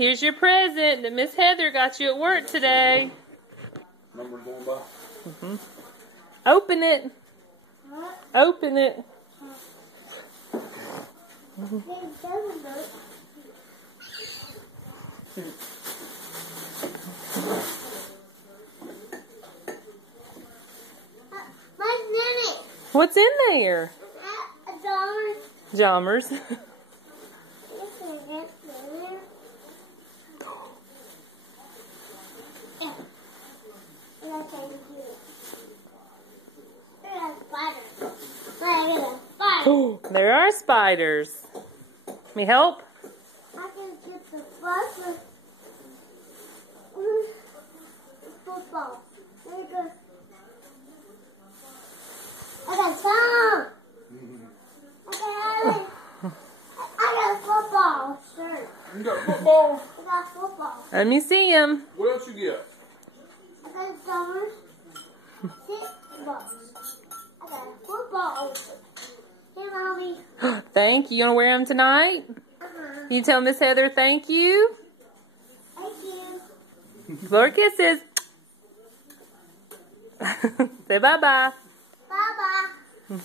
Here's your present that Miss Heather got you at work today. Numbers going by? Open it. Open it. What's in there? Jammers. There are spiders. Let me help? I can get the football. There you go. I got some. I got a football shirt. You got a football? I got football. Let me see him. What else you get? I got Summers. $6. I got a football. Here, Mommy. Thank you. You want to wear them tonight? You tell Miss Heather thank you. Thank you. Blow her kisses. Say bye-bye. Bye-bye.